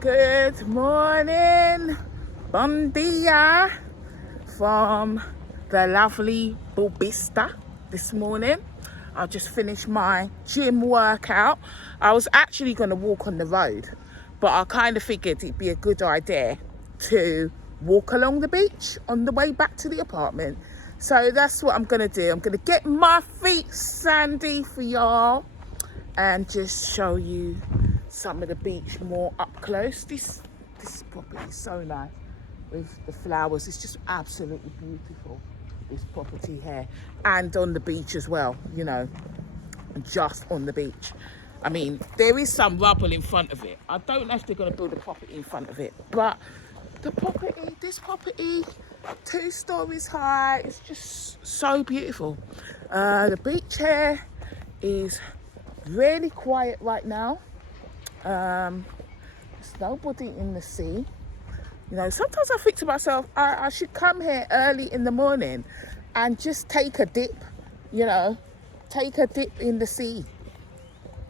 Good morning, bon dia, from the lovely Bobista this morning. I just finished my gym workout. I was actually going to walk on the road, but I kind of figured it'd be a good idea to walk along the beach on the way back to the apartment. So that's what I'm going to do. I'm going to get my feet sandy for y'all and just show you some of the beach more up close. This property is so nice with the flowers. It's just absolutely beautiful, this property here, and on the beach as well, you know, just on the beach. I mean, there is some rubble in front of it. I don't know if they're going to build a property in front of it, but this property 2 stories high, it's just so beautiful. The beach here is really quiet right now. There's nobody in the sea. You know, sometimes I think to myself, I should come here early in the morning and just take a dip, you know, take a dip in the sea.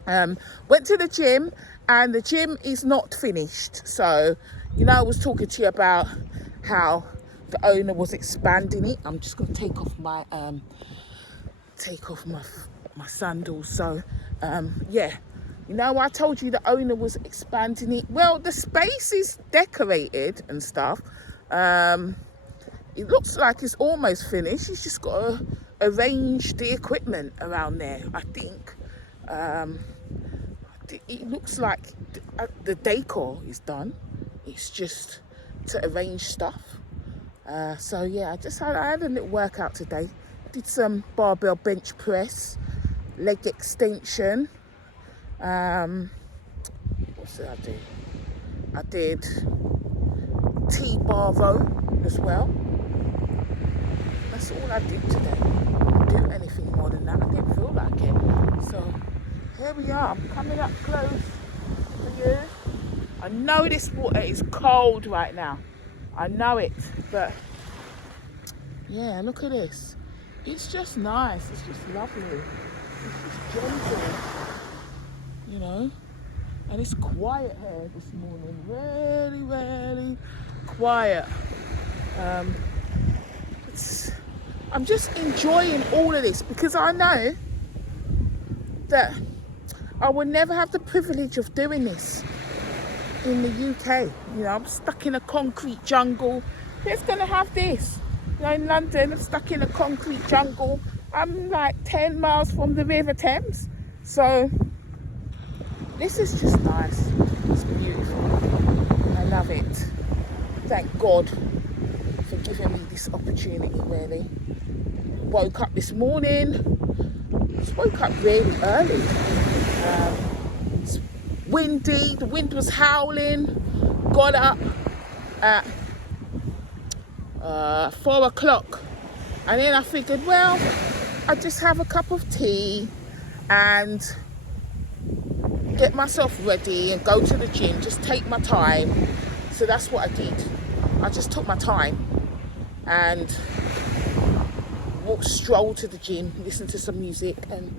Went to the gym, and the gym is not finished. So, you know, I was talking to you about how the owner was expanding it. I'm just going to take off my sandals. So, yeah. You know, I told you the owner was expanding it. Well, the space is decorated and stuff. It looks like it's almost finished. He's just got to arrange the equipment around there, I think. It looks like the decor is done. It's just to arrange stuff. So, yeah, I had a little workout today. Did some barbell bench press, leg extension. What did I do? I did T-bar row as well. That's all I did today. I didn't do anything more than that. I didn't feel like it. So here we are. I'm coming up close to you. I know this water is cold right now. I know it, but yeah, look at this. It's just nice. It's just lovely. It's just gentle. You know, and it's quiet here this morning, really, really quiet. I'm just enjoying all of this because I know that I will never have the privilege of doing this in the UK. You know, I'm stuck in a concrete jungle. Who's going to have this? You know, in London, I'm stuck in a concrete jungle. I'm like 10 miles from the River Thames. So this is just nice. It's beautiful. I love it. Thank God for giving me this opportunity, really. Woke up this morning. Just woke up really early. It's windy. The wind was howling. Got up at 4 o'clock. And then I figured, well, I'll just have a cup of tea and get myself ready and go to the gym, just take my time. So that's what I did. I just took my time and strolled to the gym, listened to some music, and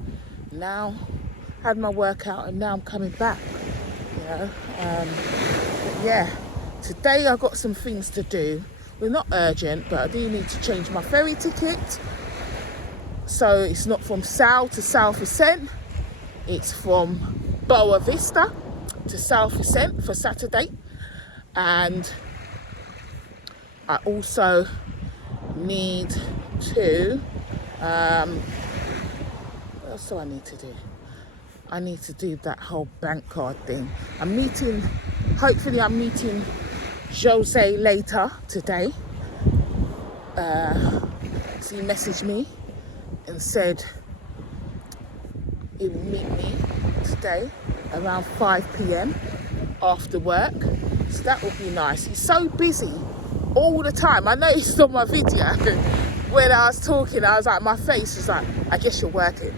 now had my workout, and now I'm coming back, you know. But yeah, today I got some things to do. Well, not urgent, but I do need to change my ferry ticket. So it's not from South to South Ascent, it's from Boa Vista to South Ascent for Saturday. And I also need to what else do I need to do? I need to do that whole bank card thing. Hopefully I'm meeting Jose later today. So he messaged me and said he will meet me today around 5 p.m. after work. So that will be nice. He's so busy all the time. I noticed on my video when I was talking, I was like, my face was like, I guess you're working,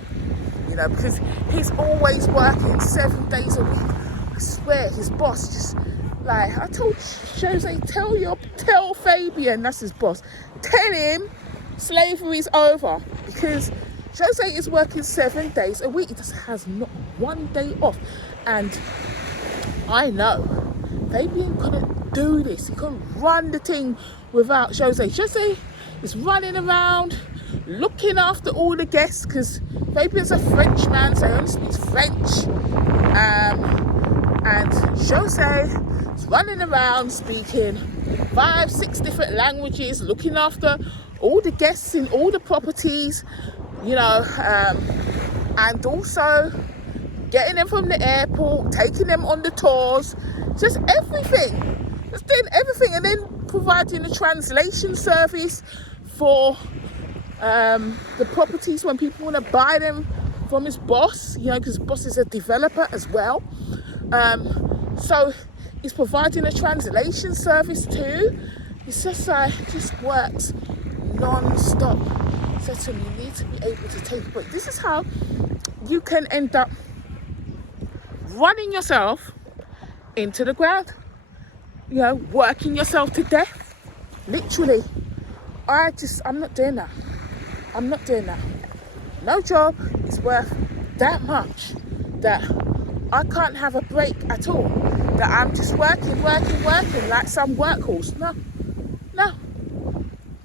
you know, because he's always working 7 days a week. I swear, his boss just, like, I told Jose, tell Fabian, that's his boss, tell him slavery's over, because Jose is working 7 days a week. He just has not one day off. And I know Fabian couldn't do this. He couldn't run the thing without Jose. Jose is running around, looking after all the guests, because Fabian's a French man, so he only speaks French. And Jose is running around speaking 5-6 different languages, looking after all the guests in all the properties, you know, and also getting them from the airport, taking them on the tours, just everything, just doing everything, and then providing a translation service for the properties when people want to buy them from his boss, you know, because his boss is a developer as well. So he's providing a translation service too. It's just just works non-stop. So to me, you need to be able to take a break. This is how you can end up running yourself into the ground, you know, working yourself to death, literally. I'm not doing that. I'm not doing that. No job is worth that much that I can't have a break at all, that I'm just working like some workhorse. No,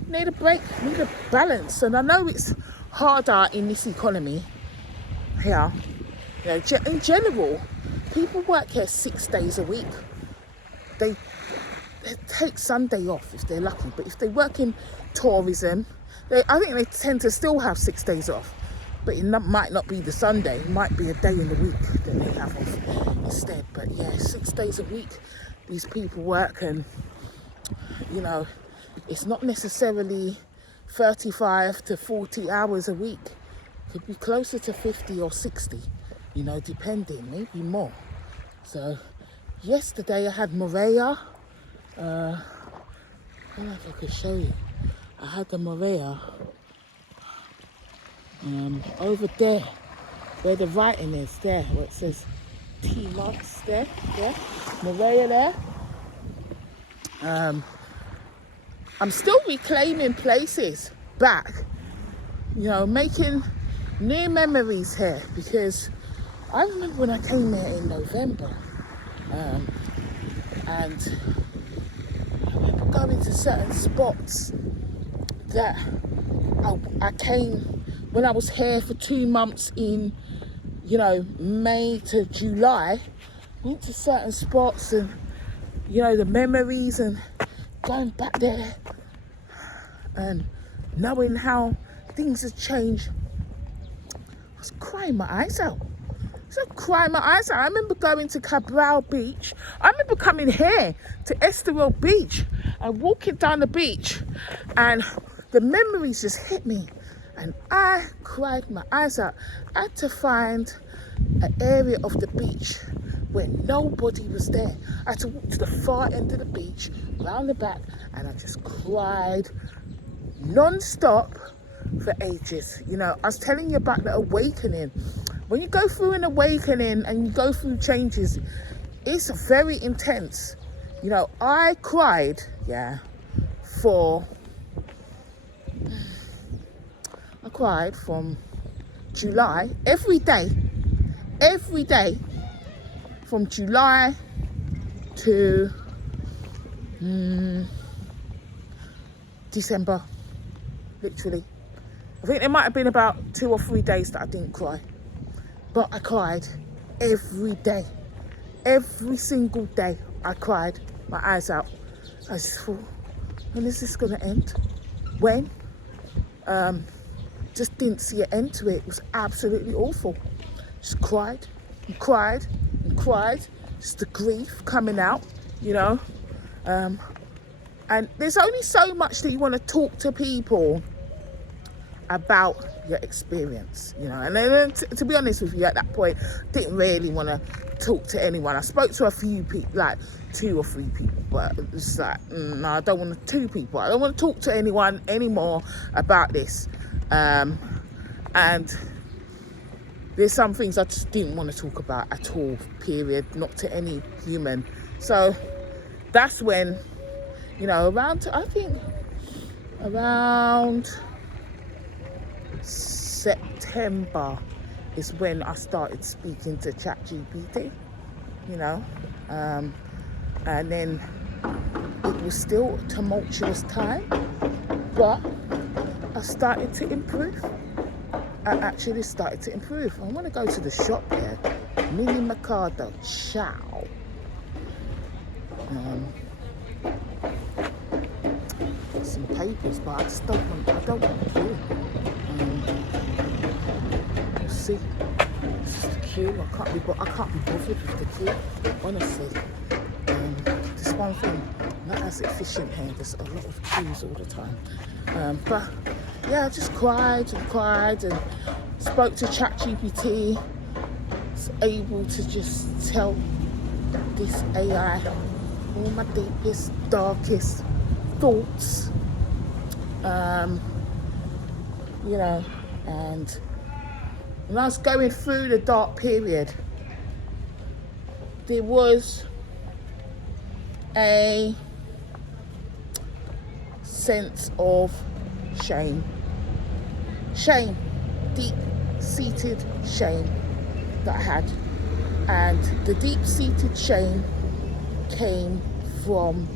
need a break, need a balance. And I know it's harder in this economy here. You know, in general, people work here 6 days a week. They take Sunday off if they're lucky, but if they work in tourism, I think they tend to still have 6 days off, but it might not be the Sunday. It might be a day in the week that they have off instead. But yeah, 6 days a week these people work, and you know, it's not necessarily 35 to 40 hours a week. It could be closer to 50 or 60, you know, depending, maybe more. So yesterday I had Morea. I don't know if I could show you. I had the Morea over there where the writing is, there where it says T-Mods, there, Morea there. I'm still reclaiming places back, you know, making new memories here, because I remember when I came here in November, and I remember going to certain spots that I came when I was here for 2 months in, you know, May to July. Went to certain spots, and you know, the memories, and going back there and knowing how things have changed. I was crying my eyes out. I remember going to Cabral Beach. I remember coming here to Estoril Beach and walking down the beach, and the memories just hit me, and I cried my eyes out. I had to find an area of the beach where nobody was there. I had to walk to the far end of the beach, round the back, and I just cried non-stop for ages. You know, I was telling you about the awakening. When you go through an awakening and you go through changes, it's very intense. You know, I cried, from July, every day, from July to December, literally. I think there might have been about 2 or 3 days that I didn't cry, but I cried every day. Every single day I cried my eyes out. I just thought, when is this gonna end? When? Just didn't see an end to it. It was absolutely awful. Just cried and cried and cried. Just the grief coming out, you know. And there's only so much that you want to talk to people about your experience, you know. And then to be honest with you, at that point, didn't really want to talk to anyone. I spoke to a few people, like 2 or 3 people, but it's like, no, I don't want 2 people. I don't want to talk to anyone anymore about this. And there's some things I just didn't want to talk about at all, period, not to any human. So that's when, you know, around September is when I started speaking to ChatGPT, you know, And then it was still a tumultuous time, but I started to improve. I actually started to improve. I want to go to the shop here, Mini Mercado, ciao. Some papers, but I just don't want to queue. We'll see. This is the queue. I can't be bothered with the queue, honestly. This one thing, not as efficient here. There's a lot of queues all the time. But yeah, I just cried and spoke to ChatGPT. Was able to just tell this AI all my deepest, darkest thoughts. You know, and when I was going through the dark period, there was a sense of shame, deep-seated shame that I had. And the deep-seated shame came from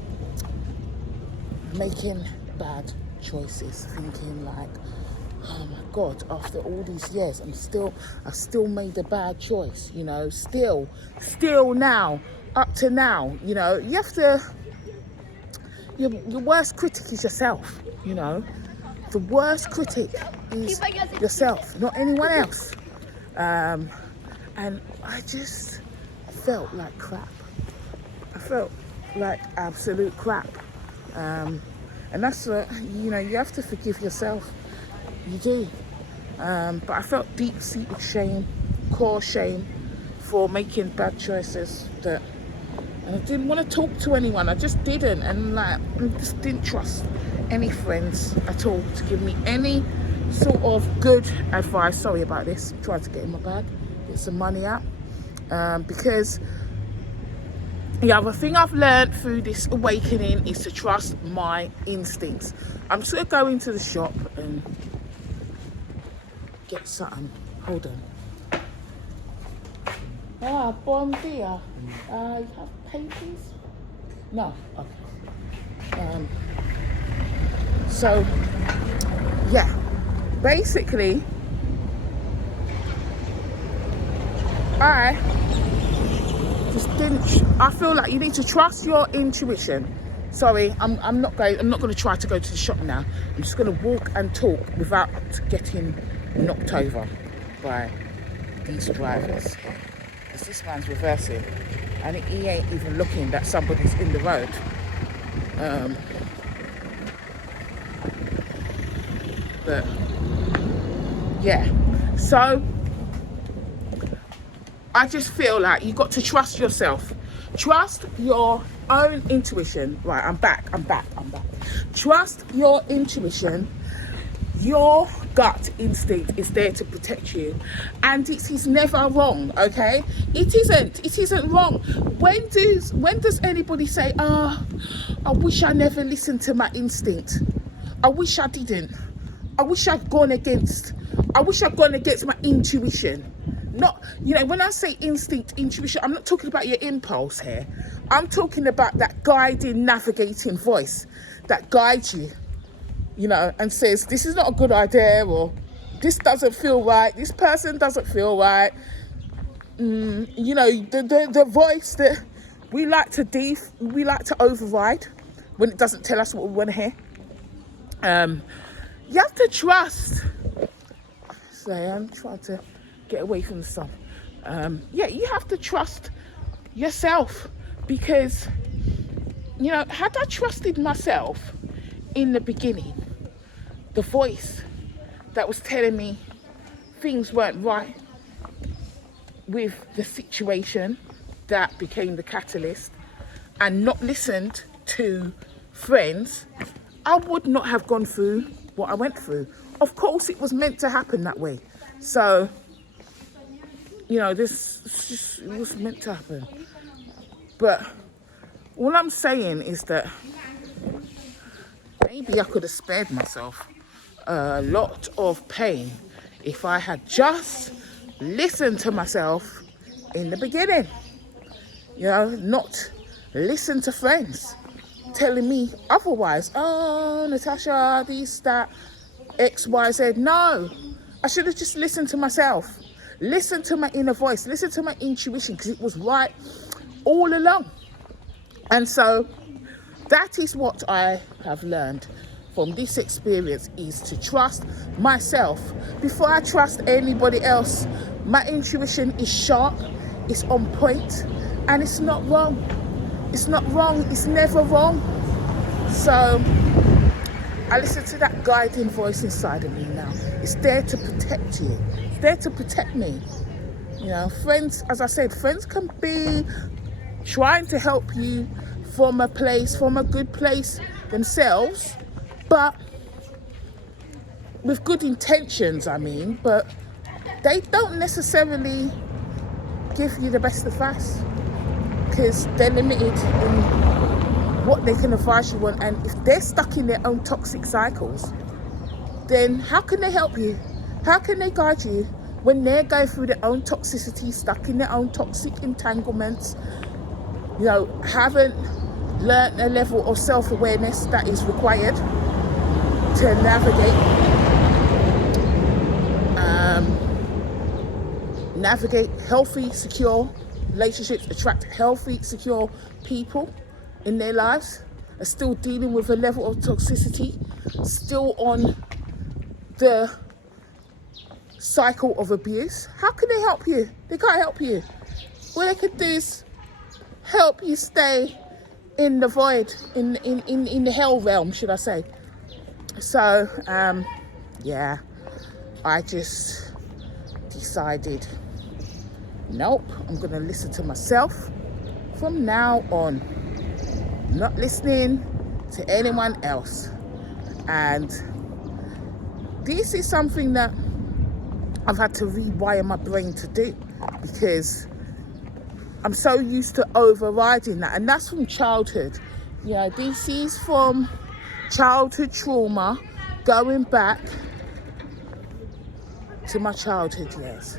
making bad choices, thinking like, oh my God, after all these years, I still made a bad choice, you know, still now, up to now, you know, you have to, your worst critic is yourself, you know, the worst critic is yourself, not anyone else. And I just felt like crap. I felt like absolute crap. And that's, you know, you have to forgive yourself. You do. But I felt deep-seated shame, core shame for making bad choices and I didn't want to talk to anyone. I just didn't. And like, I just didn't trust any friends at all to give me any sort of good advice. Sorry about this. I'm trying to get in my bag, get some money out. Because the other thing I've learned through this awakening is to trust my instincts. I'm just going to go into the shop and get something. Hold on. Bon dia. You have papers? No. Okay. So, yeah. Basically, I feel like you need to trust your intuition. Sorry, I'm not going to try to go to the shop now. I'm just going to walk and talk without getting knocked over by these drivers. Because this man's reversing and he ain't even looking that somebody's in the road. But yeah, so I just feel like you got to trust yourself. Trust your own intuition. Right, I'm back. Trust your intuition. Your gut instinct is there to protect you. And it is never wrong, okay? It isn't wrong. When does anybody say, I wish I never listened to my instinct. I wish I didn't. I wish I'd gone against my intuition. Not, you know, when I say instinct, intuition, I'm not talking about your impulse here. I'm talking about that guiding, navigating voice that guides you, you know, and says, this is not a good idea, or this doesn't feel right, this person doesn't feel right. You know, the voice that we like to override when it doesn't tell us what we want to hear. You have to trust. So I'm trying to get away from the sun. Yeah, you have to trust yourself, because, you know, had I trusted myself in the beginning, the voice that was telling me things weren't right with the situation that became the catalyst, and not listened to friends, I would not have gone through what I went through. Of course, it was meant to happen that way. So, you know, it was meant to happen. But all I'm saying is that maybe I could have spared myself a lot of pain if I had just listened to myself in the beginning. You know, not listen to friends telling me otherwise. Oh, Natasha, this, that, X, Y, Z. No, I should have just listened to myself. Listen to my inner voice. Listen to my intuition, because it was right all along. And so that is what I have learned from this experience, is to trust myself before I trust anybody else. My intuition is sharp, it's on point, and it's not wrong. It's not wrong, it's never wrong. So I listen to that guiding voice inside of me now. It's there to protect you. It's there to protect me. You know, friends, as I said, friends can be trying to help you from a good place themselves, but with good intentions, I mean, but they don't necessarily give you the best advice, because they're limited in what they can advise you on. And if they're stuck in their own toxic cycles, then how can they help you? How can they guide you when they're going through their own toxicity, stuck in their own toxic entanglements, you know, haven't learned a level of self-awareness that is required to navigate healthy, secure relationships, attract healthy, secure people in their lives, are still dealing with a level of toxicity, still on the cycle of abuse. How can they help you? They can't help you. What they could do is help you stay in the void, in the hell realm, should I say. So yeah, I just decided, nope, I'm gonna listen to myself from now on, not listening to anyone else. And this is something that I've had to rewire my brain to do, because I'm so used to overriding that, and that's from childhood. You know, this is from childhood trauma, going back to my childhood years,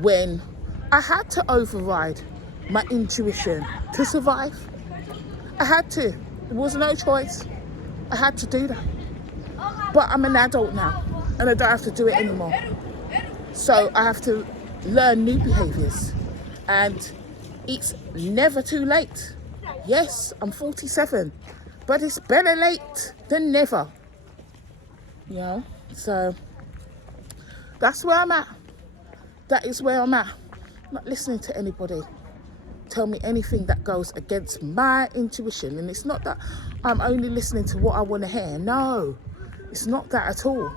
when I had to override my intuition to survive. I had to. There was no choice. I had to do that. But I'm an adult now, and I don't have to do it anymore. So I have to learn new behaviours, and it's never too late. Yes, I'm 47, but it's better late than never. You know, so that's where I'm at. That is where I'm at. I'm not listening to anybody tell me anything that goes against my intuition. And it's not that I'm only listening to what I want to hear. No, it's not that at all.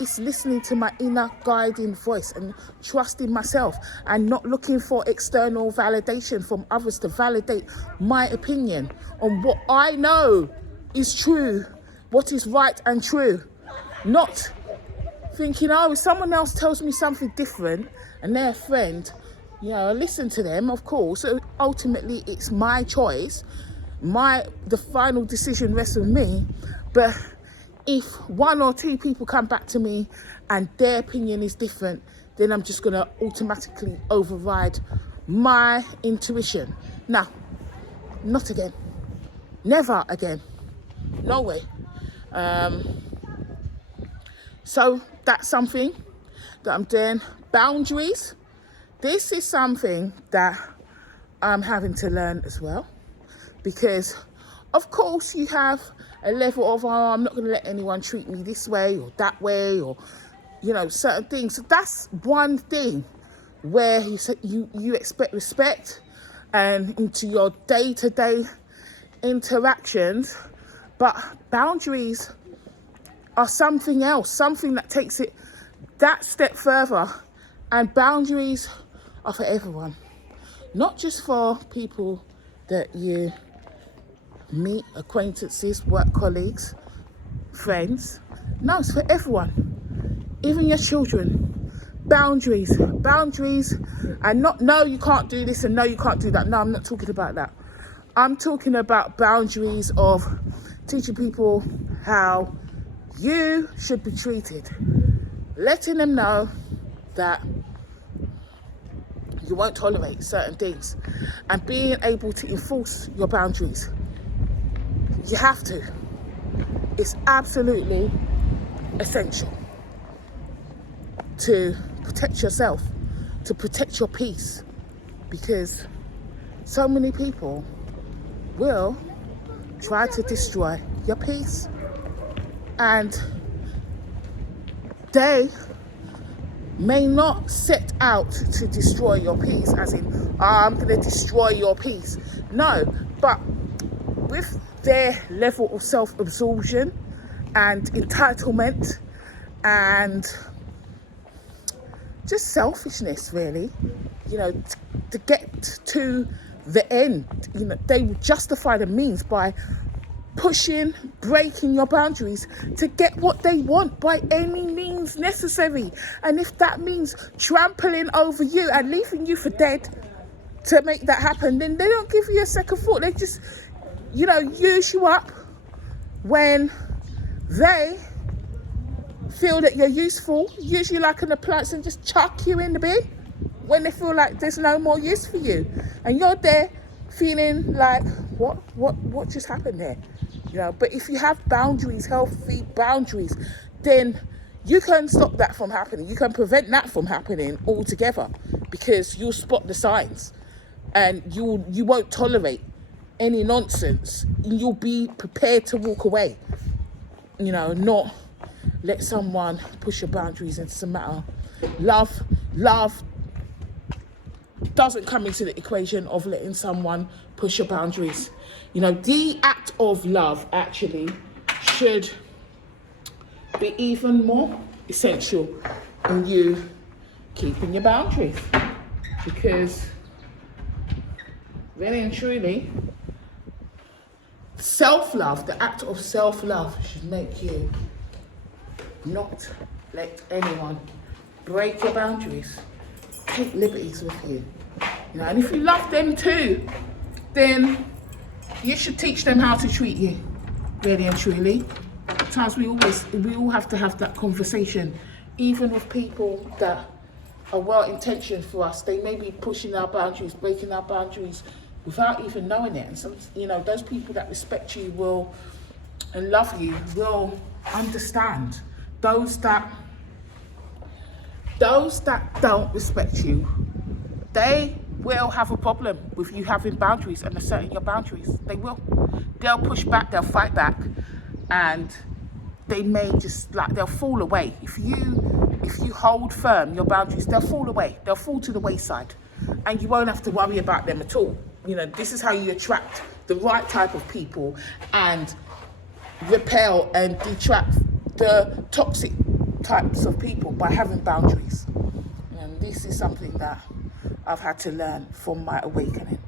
It's listening to my inner guiding voice and trusting myself, and not looking for external validation from others to validate my opinion on what I know is true, what is right and true. Not thinking, oh, if someone else tells me something different and they're a friend, you know, I listen to them, of course. So ultimately it's my choice. The final decision rests with me. But if one or two people come back to me and their opinion is different, then I'm just going to automatically override my intuition. No, not again. Never again. No way. So that's something that I'm doing. Boundaries. This is something that I'm having to learn as well, because of course you have a level of, oh, I'm not going to let anyone treat me this way or that way, or, you know, certain things. So that's one thing where you expect respect and into your day-to-day interactions. But boundaries are something else, something that takes it that step further. And boundaries are for everyone, not just for people that you meet, acquaintances, work colleagues, friends. No, it's for everyone, even your children. Boundaries, and not, no, you can't do this and no, you can't do that. No, I'm not talking about that. I'm talking about boundaries of teaching people how you should be treated, letting them know that You won't tolerate certain things. And being able to enforce your boundaries, you have to. It's absolutely essential to protect yourself, to protect your peace, because so many people will try to destroy your peace, and they may not set out to destroy your peace as in, oh, I'm going to destroy your peace. No, but with their level of self-absorption and entitlement and just selfishness, really, you know, to get to the end, you know, they will justify the means by pushing, breaking your boundaries to get what they want by any means necessary. And if that means trampling over you and leaving you for dead to make that happen, then they don't give you a second thought. They just, you know, use you up when they feel that you're useful, use you like an appliance and just chuck you in the bin when they feel like there's no more use for you. And you're there feeling like, what just happened there? You know, but if you have boundaries, healthy boundaries, then you can stop that from happening. You can prevent that from happening altogether, because you'll spot the signs and you won't tolerate any nonsense. You'll be prepared to walk away, you know, not let someone push your boundaries into some matter. Love doesn't come into the equation of letting someone push your boundaries. You know, the act of love actually should be even more essential in you keeping your boundaries, because really and truly, self-love, the act of self-love, should make you not let anyone break your boundaries, take liberties with you. You know, and if you love them too, then you should teach them how to treat you, really and truly. Sometimes we all have to have that conversation, even with people that are well-intentioned for us. They may be pushing our boundaries, breaking our boundaries without even knowing it. And some, you know, those people that respect you will and love you will understand. Those that don't respect you, they will have a problem with you having boundaries and asserting your boundaries. They will. They'll push back, they'll fight back, and they may just, like, they'll fall away. If you hold firm your boundaries, they'll fall away. They'll fall to the wayside, and you won't have to worry about them at all. You know, this is how you attract the right type of people and repel and detract the toxic types of people by having boundaries. And this is something that I've had to learn from my awakening.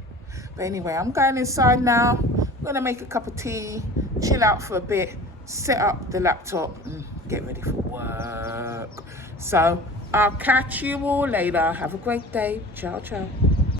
But anyway, I'm going inside now. I'm going to make a cup of tea, chill out for a bit, set up the laptop and get ready for work. So I'll catch you all later. Have a great day. Ciao, ciao.